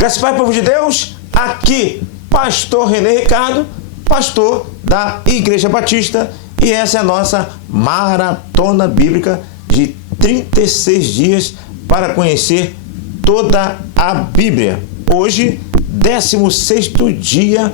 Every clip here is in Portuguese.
Graças e paz, povo de Deus, aqui, pastor René Ricardo, pastor da Igreja Batista, e essa é a nossa maratona bíblica de 36 dias para conhecer toda a Bíblia. Hoje, 16º dia,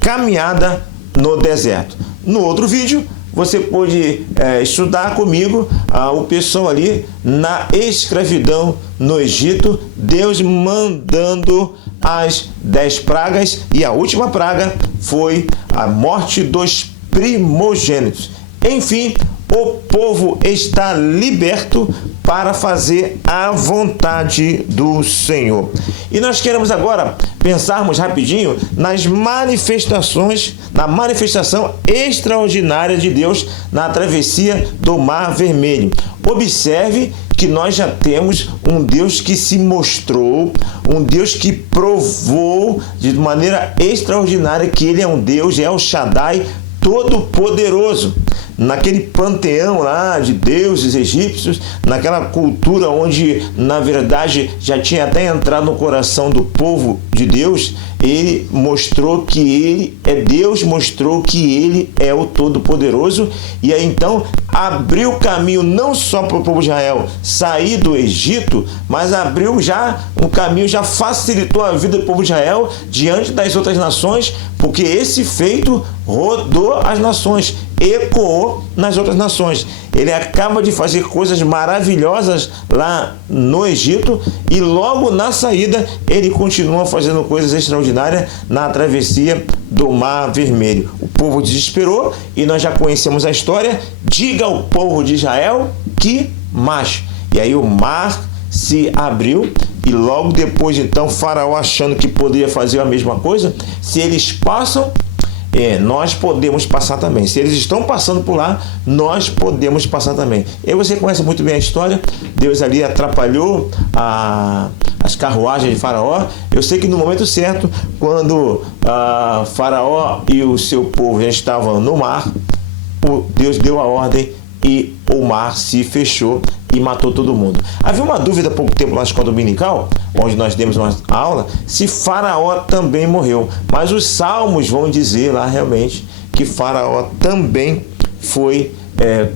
caminhada no deserto. No outro vídeo, você pode estudar comigo o pessoal ali na escravidão no Egito, Deus mandando as 10 pragas, e a última praga foi a morte dos primogênitos. Enfim, o povo está liberto para fazer a vontade do Senhor. E nós queremos agora pensarmos rapidinho nas manifestações, na manifestação extraordinária de Deus na travessia do Mar Vermelho. Observe que nós já temos um Deus que se mostrou, um Deus que provou de maneira extraordinária que Ele é um Deus, El Shaddai, todo-poderoso. Naquele panteão lá de deuses egípcios, naquela cultura onde, na verdade, já tinha até entrado no coração do povo de Deus, ele mostrou que ele é Deus, mostrou que ele é o Todo-Poderoso, e aí então abriu caminho não só para o povo de Israel sair do Egito, mas abriu já um caminho, já facilitou a vida do povo de Israel diante das outras nações, porque esse feito rodou as nações, ecoou nas outras nações. Ele acaba de fazer coisas maravilhosas lá no Egito, e logo na saída ele continua fazendo coisas extraordinárias na travessia do Mar Vermelho. O povo desesperou e nós já conhecemos a história. Diga ao povo de Israel que marche. E aí o mar se abriu, e logo depois então Faraó, achando que poderia fazer a mesma coisa, se eles passam, nós podemos passar também. Se eles estão passando por lá, nós podemos passar também. E aí você conhece muito bem a história. Deus ali atrapalhou as carruagens de Faraó. Eu sei que no momento certo, quando Faraó e o seu povo já estavam no mar, Deus deu a ordem e o mar se fechou e matou todo mundo. Havia uma dúvida há pouco tempo na escola dominical, onde nós demos uma aula, se Faraó também morreu. Mas os salmos vão dizer lá realmente que Faraó também foi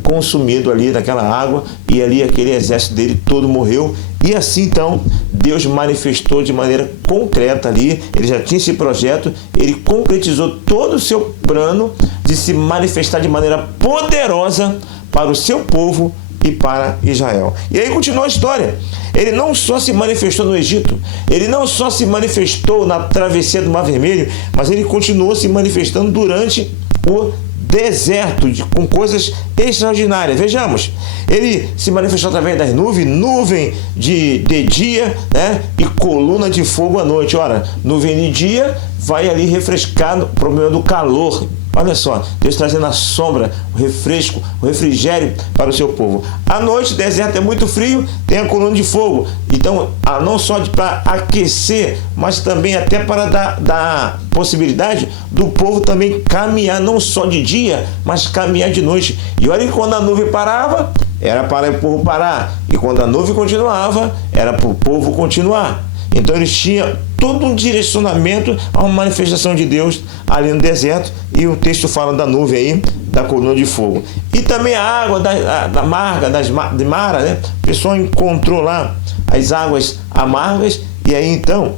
consumido ali daquela água, e ali aquele exército dele todo morreu. E assim então Deus manifestou de maneira concreta ali. Ele já tinha esse projeto, ele concretizou todo o seu plano de se manifestar de maneira poderosa para o seu povo e para Israel. E aí continua a história. Ele não só se manifestou no Egito, ele não só se manifestou na travessia do Mar Vermelho, mas ele continuou se manifestando durante o deserto, com coisas extraordinárias. Vejamos, ele se manifestou através das nuvens, nuvem de dia, né, e coluna de fogo à noite. Ora, nuvem de dia vai ali refrescar o problema do calor. Olha só, Deus trazendo a sombra, o refresco, o refrigério para o seu povo. À noite, o deserto é muito frio, tem a coluna de fogo. Então, não só para aquecer, mas também até para dar possibilidade do povo também caminhar, não só de dia, mas caminhar de noite. E olha que quando a nuvem parava, era para o povo parar. E quando a nuvem continuava, era para o povo continuar. Então eles tinham todo um direcionamento a uma manifestação de Deus ali no deserto, e o texto fala da nuvem aí, da coluna de fogo. E também a água da Marga, de Mara, né? O pessoal encontrou lá as águas amargas, e aí então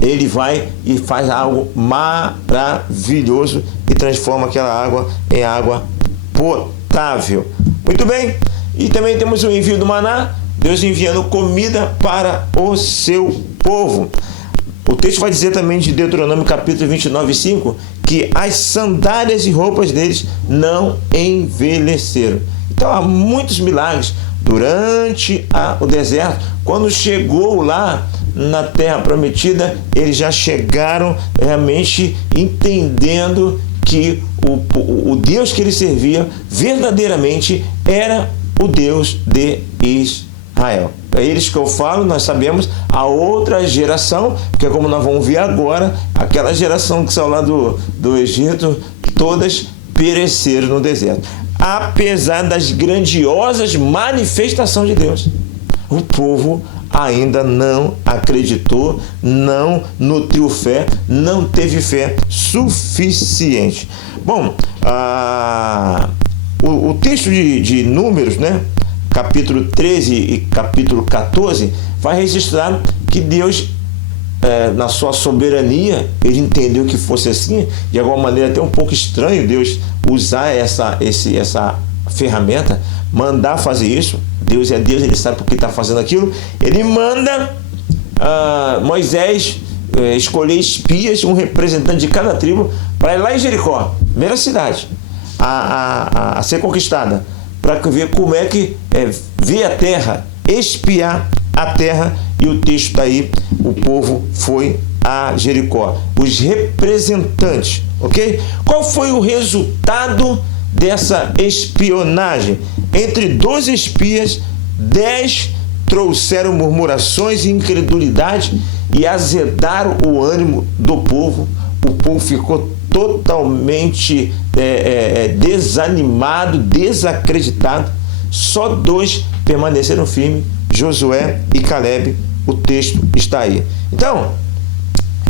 ele vai e faz algo maravilhoso e transforma aquela água em água potável. Muito bem, e também temos o envio do maná, Deus enviando comida para o seu povo. O texto vai dizer também de Deuteronômio capítulo 29:5 que as sandálias e roupas deles não envelheceram. Então há muitos milagres durante o deserto. Quando chegou lá na terra prometida, eles já chegaram realmente entendendo que o Deus que eles serviam verdadeiramente era o Deus de Israel. É eles que eu falo, nós sabemos, a outra geração, porque como nós vamos ver agora, aquela geração que saiu lá do Egito, todas pereceram no deserto. Apesar das grandiosas manifestações de Deus, o povo ainda não acreditou, não nutriu fé, não teve fé suficiente. Bom, o texto de Números, né, capítulo 13 e capítulo 14, vai registrar que Deus, na sua soberania, ele entendeu que fosse assim. De alguma maneira até um pouco estranho Deus usar essa ferramenta, mandar fazer isso. Deus é Deus, ele sabe por que está fazendo aquilo. Ele manda Moisés escolher espias, um representante de cada tribo, para ir lá em Jericó, primeira cidade a ser conquistada, para ver como é que ver a terra, espiar a terra. E o texto está aí, o povo foi a Jericó, os representantes, ok? Qual foi o resultado dessa espionagem? Entre 12 espias, 10 trouxeram murmurações e incredulidade e azedaram o ânimo do povo. O povo ficou totalmente desanimado, desacreditado. Só 2 permaneceram firmes, Josué e Caleb. O texto está aí. Então,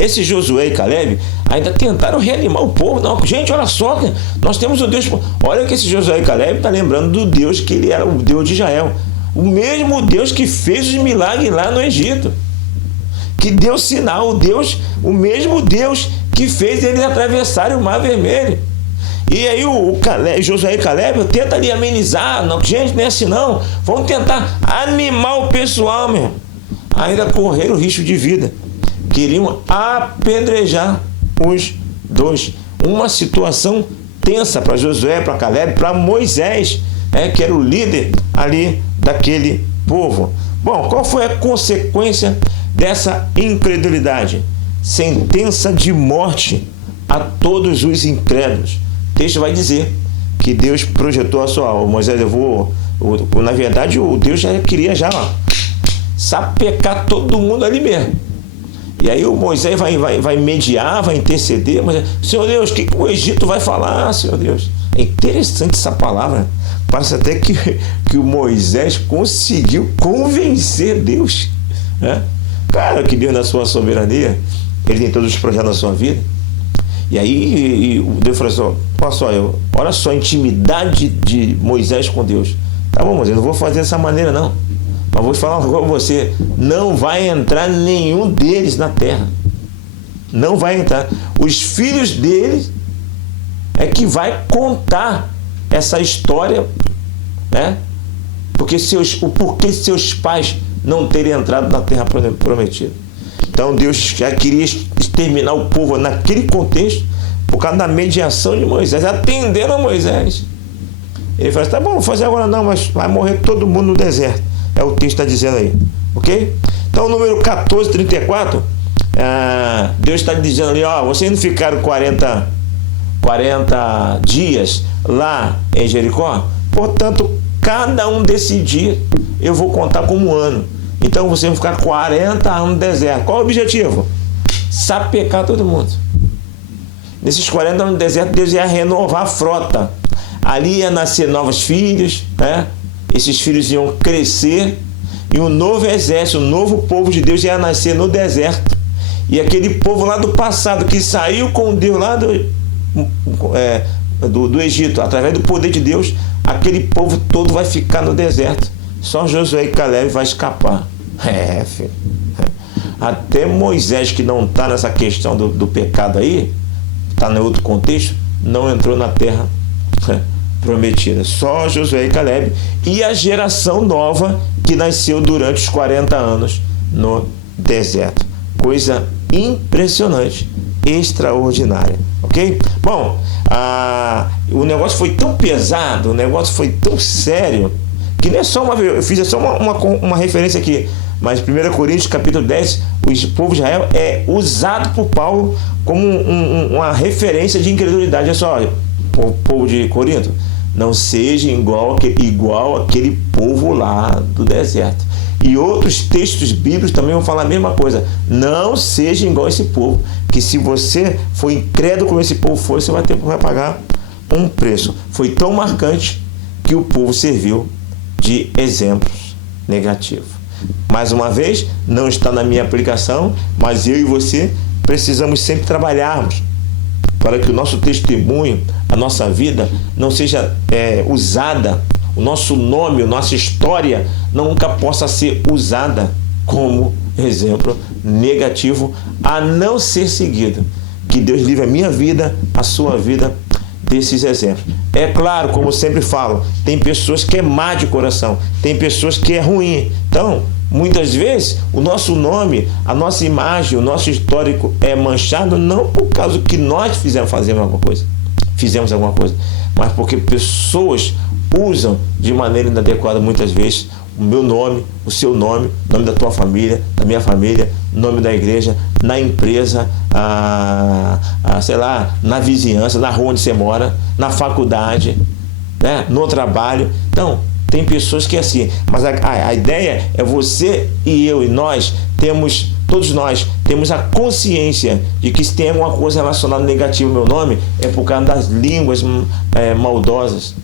esse Josué e Caleb ainda tentaram reanimar o povo. Não, gente, olha só, nós temos um Deus. Olha que esse Josué e Caleb está lembrando do Deus que ele era, o Deus de Israel. O mesmo Deus que fez os milagres lá no Egito, que deu sinal, o mesmo Deus que fez eles atravessarem o Mar Vermelho. E aí Josué e Caleb tenta ali amenizar. Não, gente, não é assim não. Vamos tentar animar o pessoal, meu. Ainda correram risco de vida. Queriam apedrejar os 2. Uma situação tensa para Josué, para Caleb, para Moisés, que era o líder ali daquele povo. Bom, qual foi a consequência dessa incredulidade? Sentença de morte a todos os incrédulos. O texto vai dizer que Deus projetou a sua alma. Moisés levou, na verdade, o Deus já queria sapecar todo mundo ali mesmo. E aí o Moisés vai mediar, vai interceder. Mas, Senhor Deus, o que o Egito vai falar, Senhor Deus? É interessante essa palavra. Parece até que o Moisés conseguiu convencer Deus, né? Cara, que Deus, na sua soberania, ele tem todos os projetos na sua vida. E aí Deus falou assim, olha só a intimidade de Moisés com Deus. Tá bom, Moisés, não vou fazer dessa maneira não. Mas vou falar uma coisa com você, não vai entrar nenhum deles na terra. Não vai entrar. Os filhos deles é que vai contar essa história, né? Porque o porquê seus pais não terem entrado na terra prometida. Então Deus já queria exterminar o povo naquele contexto, por causa da mediação de Moisés, atendendo a Moisés. Ele falou assim, tá bom, vou fazer agora não, mas vai morrer todo mundo no deserto. É o texto está dizendo aí, ok? Então, número 1434, Deus está dizendo ali, vocês não ficaram 40 dias lá em Jericó? Portanto, cada um desses dias eu vou contar como um ano. Então, vocês vão ficar 40 anos no deserto. Qual o objetivo? Sapecar todo mundo. Nesses 40 anos no deserto, Deus ia renovar a frota. Ali ia nascer novos filhos, né? Esses filhos iam crescer e um novo exército, um novo povo de Deus ia nascer no deserto. E aquele povo lá do passado que saiu com Deus lá do Egito, através do poder de Deus, aquele povo todo vai ficar no deserto. Só Josué e Caleb vai escapar. Filho. Até Moisés, que não está nessa questão do pecado aí, está em outro contexto, não entrou na terra prometida. Só Josué e Caleb e a geração nova que nasceu durante os 40 anos no deserto. Coisa impressionante, extraordinária, ok? Bom, o negócio foi tão pesado, o negócio foi tão sério, que não é só eu fiz só uma referência aqui, mas 1 Coríntios capítulo 10, o povo de Israel é usado por Paulo como uma referência de incredulidade. É só, o povo de Corinto, não seja igual aquele povo lá do deserto. E outros textos bíblicos também vão falar a mesma coisa. Não seja igual esse povo, que se você for incrédulo como esse povo foi, você vai pagar um preço. Foi tão marcante que o povo serviu de exemplos negativos. Mais uma vez, não está na minha aplicação, mas eu e você precisamos sempre trabalharmos para que o nosso testemunho, a nossa vida, não seja usada, o nosso nome, a nossa história nunca possa ser usada como exemplo negativo a não ser seguido. Que Deus livre a minha vida, a sua vida desses exemplos. É claro, como eu sempre falo, tem pessoas que é má de coração, tem pessoas que é ruim. Então, muitas vezes, o nosso nome, a nossa imagem, o nosso histórico é manchado não por causa que nós fizemos alguma coisa, mas porque pessoas usam de maneira inadequada muitas vezes o meu nome, o seu nome, o nome da tua família, da minha família, o nome da igreja, na empresa, sei lá, na vizinhança, na rua onde você mora, na faculdade, né, no trabalho. Então, tem pessoas que é assim, mas a ideia é você e eu e todos nós temos a consciência de que se tem alguma coisa relacionada negativa ao meu nome, é por causa das línguas maldosas.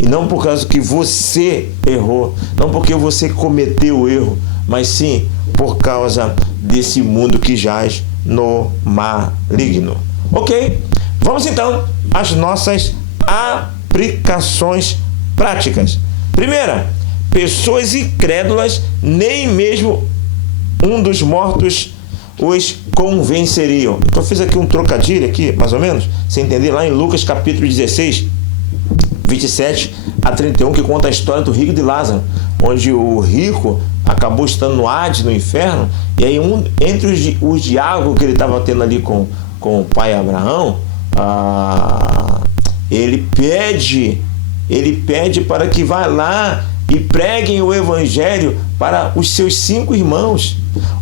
E não por causa que você errou, não porque você cometeu o erro, mas sim por causa desse mundo que jaz no maligno. Ok? Vamos então às nossas aplicações práticas. Primeira, pessoas incrédulas, nem mesmo um dos mortos os convenceriam. Então eu fiz aqui um trocadilho aqui, mais ou menos, você entender, lá em Lucas capítulo 16, 27 a 31, que conta a história do rico de Lázaro, onde o rico acabou estando no Hades, no inferno, e aí entre os diálogos que ele estava tendo ali com o pai Abraão, ele pede para que vá lá e preguem o evangelho para os seus 5 irmãos.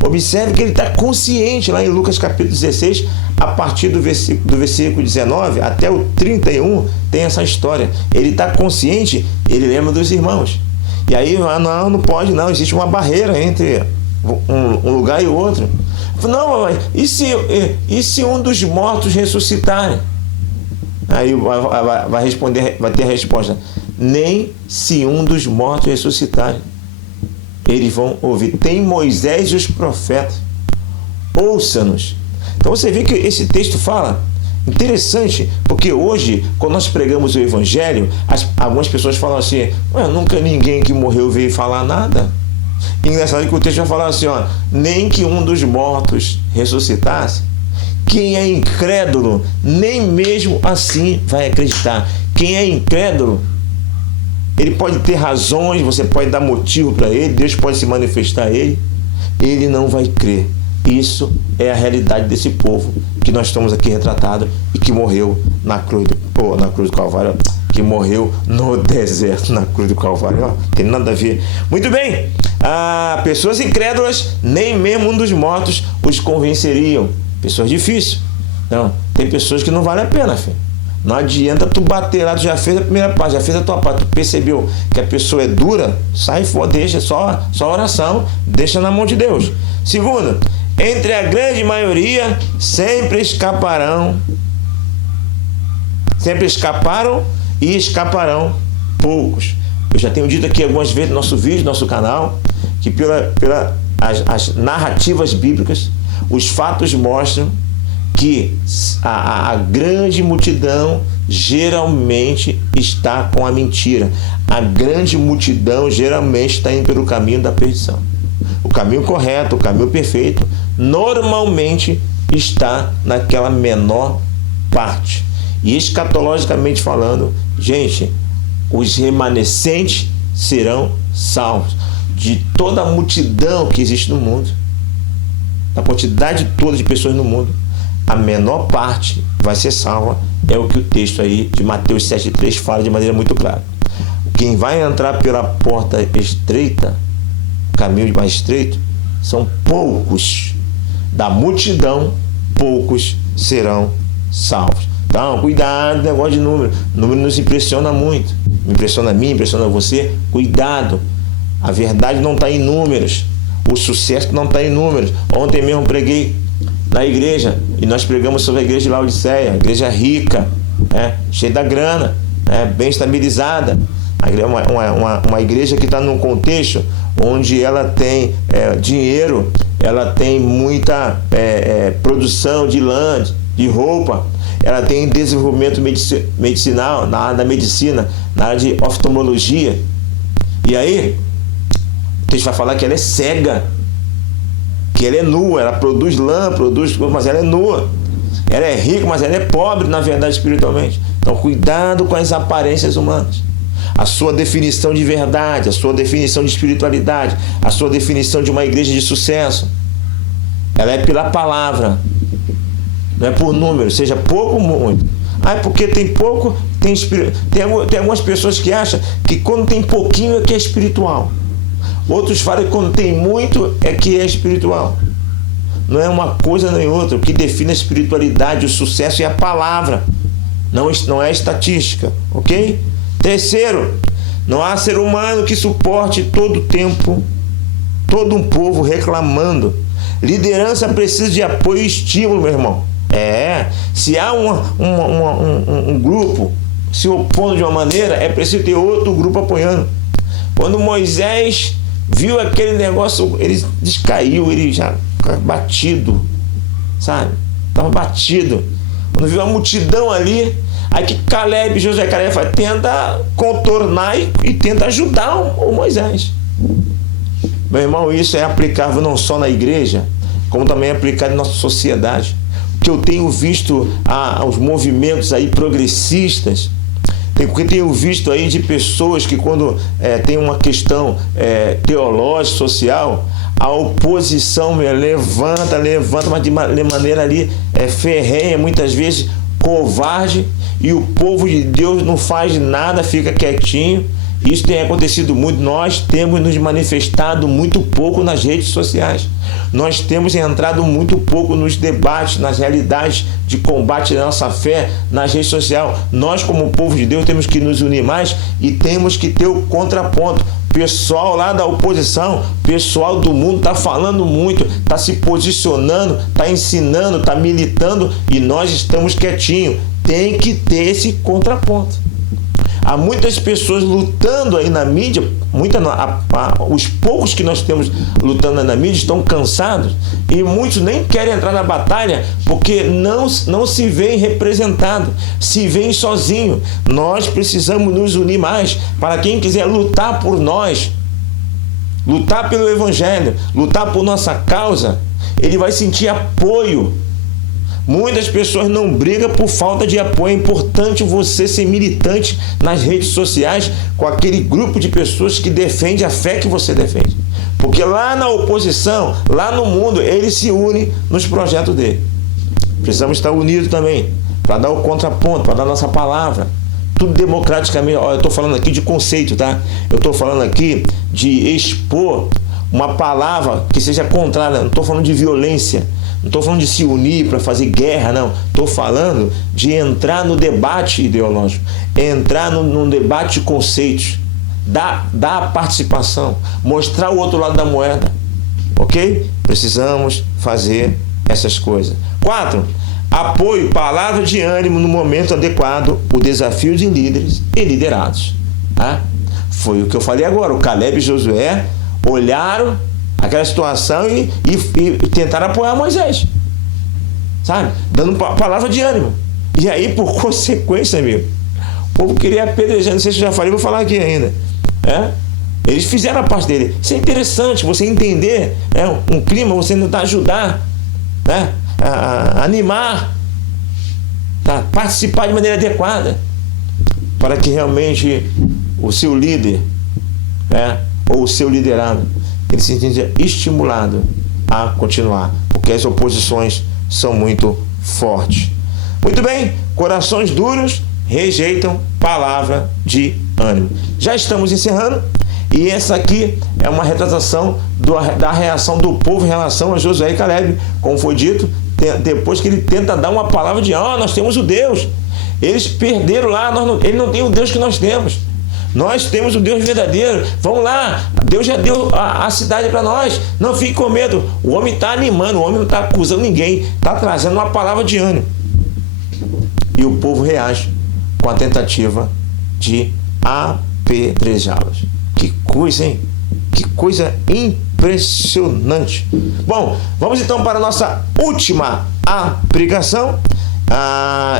Observe que ele está consciente, lá em Lucas capítulo 16, a partir do versículo 19 até o 31, tem essa história. Ele está consciente, ele lembra dos irmãos. E aí, não pode não, existe uma barreira entre um lugar e o outro. Não, mas e se um dos mortos ressuscitarem? Aí vai ter a resposta: nem se um dos mortos ressuscitarem. Eles vão ouvir. Tem Moisés e os profetas. Ouça-nos. Então você vê que esse texto fala, interessante, porque hoje, quando nós pregamos o evangelho, algumas pessoas falam assim: nunca ninguém que morreu veio falar nada. Engraçado que o texto vai falar assim, nem que um dos mortos ressuscitasse. Quem é incrédulo, nem mesmo assim vai acreditar. Quem é incrédulo, ele pode ter razões, você pode dar motivo para ele, Deus pode se manifestar a ele, ele não vai crer. Isso é a realidade desse povo que nós estamos aqui retratado e que morreu na cruz do Calvário, que morreu no deserto, na cruz do Calvário. Tem nada a ver. Muito bem, pessoas incrédulas, nem mesmo um dos mortos os convenceriam. Pessoas difíceis. Não, tem pessoas que não vale a pena, filho. Não adianta tu bater lá, tu já fez a primeira parte, já fez a tua parte, tu percebeu que a pessoa é dura, sai fora, deixa só oração, deixa na mão de Deus. Segundo, entre a grande maioria sempre escaparam e escaparão poucos. Eu já tenho dito aqui algumas vezes no nosso vídeo, no nosso canal, que as narrativas bíblicas, os fatos mostram que a grande multidão geralmente está com a mentira. A grande multidão geralmente está indo pelo caminho da perdição. O caminho correto, o caminho perfeito, normalmente está naquela menor parte. E escatologicamente falando, gente, os remanescentes serão salvos. De toda a multidão que existe no mundo, da quantidade toda de pessoas no mundo, a menor parte vai ser salva. É o que o texto aí de Mateus 7,3 fala de maneira muito clara. Quem vai entrar pela porta estreita, caminho mais estreito, são poucos. Da multidão, poucos serão salvos. Então, cuidado, negócio de número. O número nos impressiona muito. Impressiona a mim, impressiona você. Cuidado. A verdade não está em números. O sucesso não está em números. Ontem mesmo preguei na igreja, e nós pregamos sobre a igreja de Laodiceia, igreja rica, cheia da grana, bem estabilizada, uma igreja que está num contexto onde ela tem dinheiro, ela tem muita produção de lã, de roupa, ela tem desenvolvimento medicinal na área da medicina, na área de oftalmologia. E aí, o texto vai falar que ela é cega, que ela é nua, ela produz lã, mas ela é nua. Ela é rica, mas ela é pobre, na verdade, espiritualmente. Então, cuidado com as aparências humanas. A sua definição de verdade, a sua definição de espiritualidade, a sua definição de uma igreja de sucesso, ela é pela palavra, não é por número, seja pouco ou muito. Porque tem pouco, tem algumas pessoas que acham que quando tem pouquinho é que é espiritual. Outros falam que quando tem muito é que é espiritual. Não é uma coisa nem outra. O que define a espiritualidade, o sucesso é a palavra, não é a estatística, ok? Terceiro, não há ser humano que suporte todo o tempo, todo um povo reclamando. Liderança precisa de apoio e estímulo, meu irmão. Se há um grupo se opondo de uma maneira, é preciso ter outro grupo apoiando. Quando Moisés viu aquele negócio, ele descaiu, ele já batido, sabe? Estava batido. Quando viu a multidão ali, aí que Caleb e Josué tenta contornar e tenta ajudar o Moisés. Meu irmão, isso é aplicável não só na igreja, como também é aplicado na nossa sociedade. O que eu tenho visto os movimentos aí progressistas, porque tenho visto aí de pessoas que quando tem uma questão teológica, social, a oposição levanta, mas de maneira ali ferrenha, muitas vezes covarde, e o povo de Deus não faz nada, fica quietinho. Isso tem acontecido muito. Nós temos nos manifestado muito pouco nas redes sociais. Nós temos entrado muito pouco nos debates, nas realidades de combate da nossa fé nas redes sociais. Nós, como povo de Deus, temos que nos unir mais e temos que ter o contraponto. Pessoal lá da oposição, pessoal do mundo está falando muito, está se posicionando, está ensinando, está militando, e nós estamos quietinhos. Tem que ter esse contraponto. Há muitas pessoas lutando aí na mídia, os poucos que nós temos lutando na mídia estão cansados, e muitos nem querem entrar na batalha porque não se veem representados, se veem sozinhos. Nós precisamos nos unir mais. Para quem quiser lutar por nós, lutar pelo Evangelho, lutar por nossa causa, ele vai sentir apoio. Muitas pessoas não brigam por falta de apoio. É importante você ser militante nas redes sociais com aquele grupo de pessoas que defende a fé que você defende. Porque lá na oposição, lá no mundo, eles se unem nos projetos dele. Precisamos estar unidos também, para dar o contraponto, para dar a nossa palavra. Tudo democraticamente. Eu estou falando aqui de conceito, tá? Eu estou falando aqui de expor uma palavra que seja contrária. Não estou falando de violência. Não estou falando de se unir para fazer guerra, não. Estou falando de entrar no debate ideológico, entrar num debate de conceitos, dar participação, mostrar o outro lado da moeda, ok? Precisamos fazer essas coisas. 4. Apoio, palavra de ânimo no momento adequado, o desafio de líderes e liderados. Tá? Foi o que eu falei agora. O Caleb e Josué olharam aquela situação e tentaram apoiar Moisés, sabe? Dando palavra de ânimo. E aí, por consequência, amigo, o povo queria apedrejar. Não sei se eu já falei, vou falar aqui ainda. Eles fizeram a parte dele. Isso é interessante, você entender um clima, você tentar ajudar, a animar, tá? Participar de maneira adequada, para que realmente o seu líder, ou o seu liderado, ele se entenda estimulado a continuar, porque as oposições são muito fortes. Muito bem, corações duros rejeitam palavra de ânimo. Já estamos encerrando, e essa aqui é uma retratação da reação do povo em relação a Josué e Caleb, como foi dito, depois que ele tenta dar uma palavra de nós temos o Deus. Eles perderam lá, ele não tem o Deus que nós temos. Nós temos o Deus verdadeiro. Vamos lá, Deus já deu a cidade para nós. Não fique com medo. O homem está animando, o homem não está acusando ninguém, está trazendo uma palavra de ânimo. E o povo reage com a tentativa de apedrejá-los. Que coisa, hein? Que coisa impressionante. Bom, vamos então para a nossa última aplicação.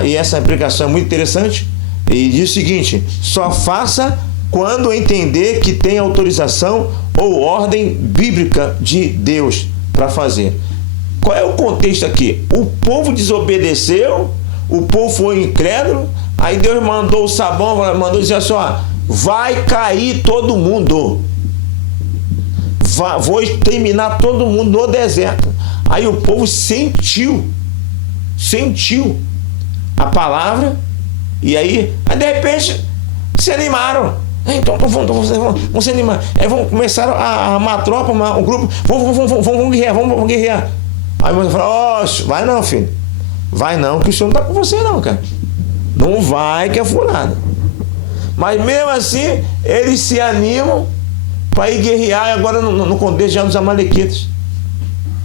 E essa aplicação é muito interessante. E diz o seguinte: só faça quando entender que tem autorização ou ordem bíblica de Deus para fazer. Qual é o contexto aqui? O povo desobedeceu, o povo foi incrédulo, aí Deus mandou o sabão, mandou dizer assim: ó, vai cair todo mundo, vou exterminar todo mundo no deserto. Aí o povo sentiu a palavra, e aí de repente se animaram. Então vamos se animar. Aí vamos começar a armar a tropa, um grupo, vamos guerrear. Aí você fala: ó, vai não, filho, vai não, que o senhor não está com você não, cara. Não vai, que é furada. Mas mesmo assim, eles se animam para ir guerrear agora no contexto já dos amalequitas.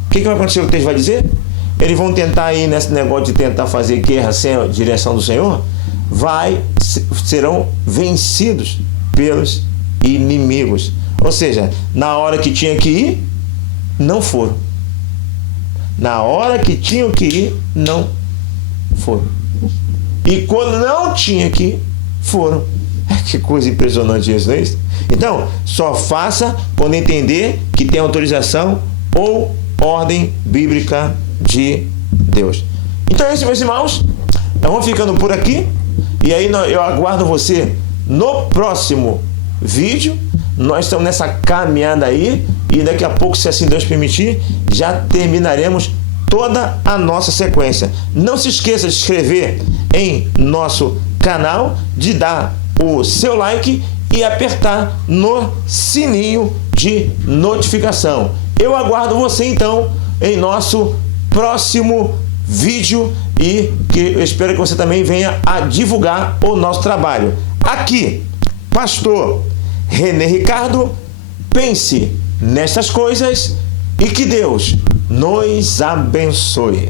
O que vai acontecer? O texto vai dizer? Eles vão tentar ir nesse negócio de tentar fazer guerra sem a direção do Senhor, serão vencidos pelos inimigos. Ou seja, na hora que tinha que ir, não foram. Na hora que tinham que ir, não foram. E quando não tinha que ir, foram. Que coisa impressionante isso, não é isso? Então, só faça quando entender que tem autorização ou ordem bíblica de Deus. Então é isso, meus irmãos. Nós vamos ficando por aqui. E aí eu aguardo você no próximo vídeo. Nós estamos nessa caminhada aí. E daqui a pouco, se assim Deus permitir, já terminaremos toda a nossa sequência. Não se esqueça de se inscrever em nosso canal, de dar o seu like e apertar no sininho de notificação. Eu aguardo você então em nosso próximo vídeo e que eu espero que você também venha a divulgar o nosso trabalho. Aqui, Pastor René Ricardo, pense nessas coisas e que Deus nos abençoe.